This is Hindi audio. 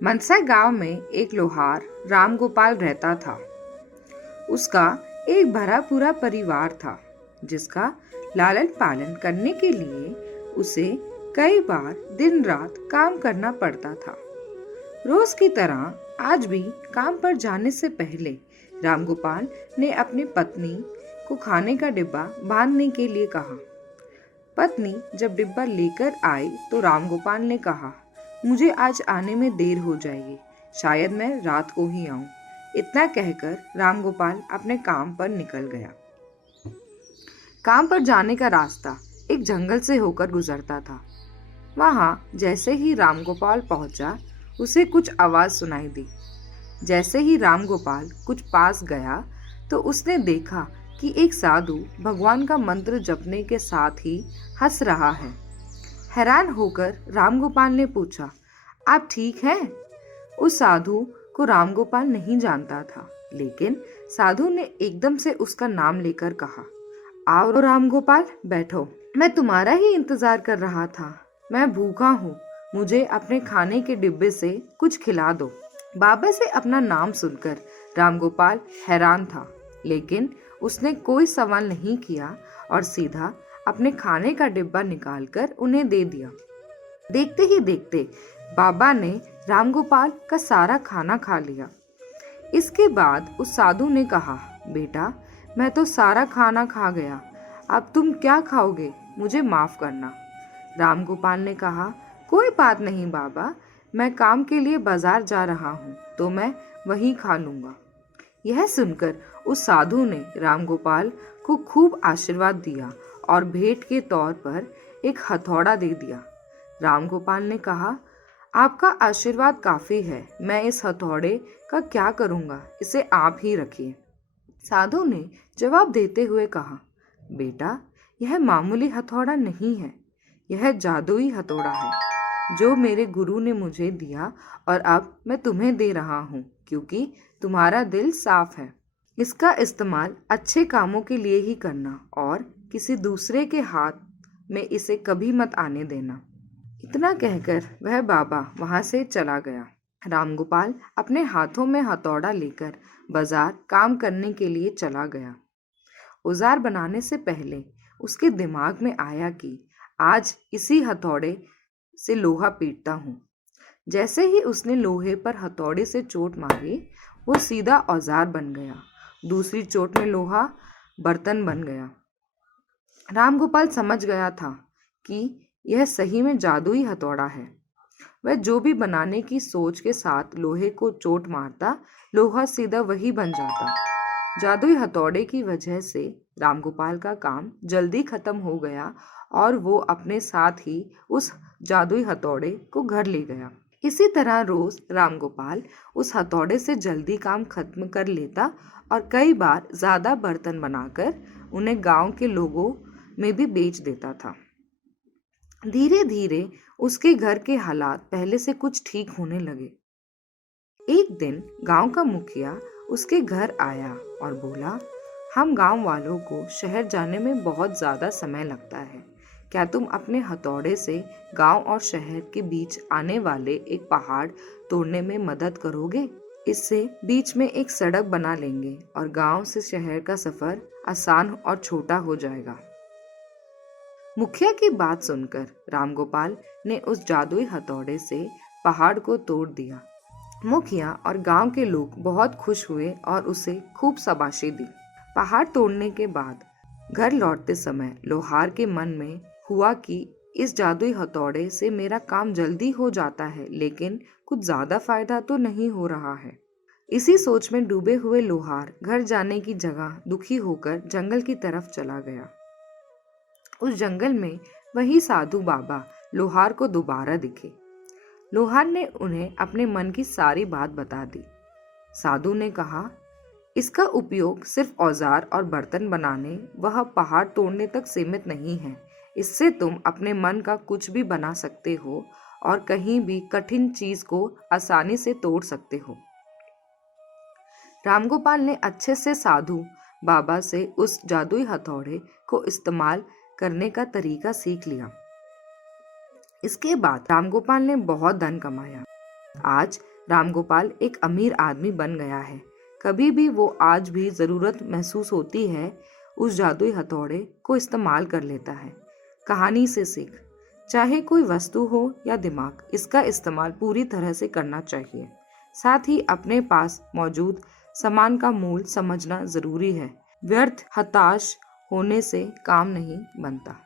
मनसा गांव में एक लोहार राम गोपाल रहता था। उसका एक भरा पूरा परिवार था, जिसका लालन पालन करने के लिए उसे कई बार दिन रात काम करना पड़ता था। रोज की तरह आज भी काम पर जाने से पहले राम गोपाल ने अपनी पत्नी को खाने का डिब्बा बांधने के लिए कहा। पत्नी जब डिब्बा लेकर आई तो राम गोपाल ने कहा, मुझे आज आने में देर हो जाएगी, शायद मैं रात को ही आऊं। इतना कहकर राम गोपाल अपने काम पर निकल गया। काम पर जाने का रास्ता एक जंगल से होकर गुजरता था। वहां जैसे ही राम गोपाल पहुंचा, उसे कुछ आवाज सुनाई दी। जैसे ही राम गोपाल कुछ पास गया तो उसने देखा कि एक साधु भगवान का मंत्र जपने के साथ ही हंस रहा है। हैरान होकर राम गोपाल ने पूछा, आप ठीक हैं? उस साधु को राम गोपाल नहीं जानता था, लेकिन साधु ने एकदम से उसका नाम लेकर कहा, आओ राम गोपाल, बैठो, मैं तुम्हारा ही इंतजार कर रहा था। मैं भूखा हूँ, मुझे अपने खाने के डिब्बे से कुछ खिला दो। बाबा से अपना नाम सुनकर राम गोपाल हैरान था, लेकिन उसने कोई सवाल नहीं किया और सीधा अपने खाने का डिब्बा निकालकर उन्हें दे दिया। देखते ही देखते बाबा ने राम गोपाल का सारा खाना खा लिया। इसके बाद उस साधु ने कहा, बेटा, मैं तो सारा खाना खा गया, अब तुम क्या खाओगे? मुझे माफ करना। राम गोपाल ने कहा, कोई बात नहीं बाबा, मैं काम के लिए बाजार जा रहा हूँ, तो मैं वहीं खा लूंगा। यह सुनकर उस साधु ने राम गोपाल को खूब आशीर्वाद दिया और भेंट के तौर पर एक हथौड़ा दे दिया। राम गोपाल ने कहा, आपका आशीर्वाद काफी है, मैं इस हथौड़े का क्या करूंगा, इसे आप ही रखिए। साधु ने जवाब देते हुए कहा, बेटा, यह मामूली हथौड़ा नहीं है, यह जादुई हथौड़ा है जो मेरे गुरु ने मुझे दिया और अब मैं तुम्हें दे रहा हूँ, क्योंकि तुम्हारा दिल साफ है। इसका इस्तेमाल अच्छे कामों के लिए ही करना और किसी दूसरे के हाथ में इसे कभी मत आने देना। इतना कहकर वह बाबा वहां से चला गया। राम गोपाल अपने हाथों में हथौड़ा लेकर बाजार काम करने के लिए चला गया। औजार बनाने से पहले उसके दिमाग में आया कि आज इसी हथौड़े से लोहा पीटता हूँ। जैसे ही उसने लोहे पर हथौड़े से चोट मारी, वो सीधा औजार बन गया। दूसरी चोट में लोहा बर्तन बन गया। राम गोपाल समझ गया था कि यह सही में जादुई हथौड़ा है। वह जो भी बनाने की सोच के साथ लोहे को चोट मारता, लोहा सीधा वही बन जाता। जादुई हथौड़े की वजह से राम गोपाल का काम जल्दी खत्म हो गया और वो अपने साथ ही उस जादुई हथौड़े को घर ले गया। इसी तरह रोज राम गोपाल उस हथौड़े से जल्दी काम खत्म कर लेता और कई बार ज्यादा बर्तन बनाकर उन्हें गांव के लोगों में भी बेच देता था। धीरे धीरे उसके घर के हालात पहले से कुछ ठीक होने लगे। एक दिन गांव का मुखिया उसके घर आया और बोला, हम गांव वालों को शहर जाने में बहुत ज़्यादा समय लगता है, क्या तुम अपने हथौड़े से गांव और शहर के बीच आने वाले एक पहाड़ तोड़ने में मदद करोगे? इससे बीच में एक सड़क बना लेंगे और गांव से शहर का सफर आसान और छोटा हो जाएगा। मुखिया की बात सुनकर राम गोपाल ने उस जादुई हथौड़े से पहाड़ को तोड़ दिया। मुखिया और गांव के लोग बहुत खुश हुए और उसे खूब शाबाशी दी। पहाड़ तोड़ने के बाद घर लौटते समय लोहार के मन में हुआ कि इस जादुई हथौड़े से मेरा काम जल्दी हो जाता है, लेकिन कुछ ज्यादा फायदा तो नहीं हो रहा है। इसी सोच में डूबे हुए लोहार घर जाने की जगह दुखी होकर जंगल की तरफ चला गया। उस जंगल में वही साधु बाबा लोहार को दोबारा दिखे। लोहार ने उन्हें अपने मन की सारी बात बता दी। साधु ने कहा, इसका उपयोग सिर्फ औजार और बर्तन बनाने वह पहाड़ तोड़ने तक सीमित नहीं है। इससे तुम अपने मन का कुछ भी बना सकते हो और कहीं भी कठिन चीज को आसानी से तोड़ सकते हो। रामगोपाल ने अच्छे से साधु बाबा से उस जादुई हथौड़े को इस्तेमाल करने का तरीका सीख लिया। इसके बाद रामगोपाल ने बहुत धन कमाया। आज रामगोपाल एक अमीर आदमी बन गया है। कभी भी वो आज भी ज़रूरत महसूस होती है उस जादुई हथौड़े को इस्तेमाल कर लेता है। कहानी से सीख, चाहे कोई वस्तु हो या दिमाग, इसका इस्तेमाल पूरी तरह से करना चाहिए। साथ ही अपने पास मौजूद सामान का मूल्य समझना जरूरी है। व्यर्थ हताश होने से काम नहीं बनता।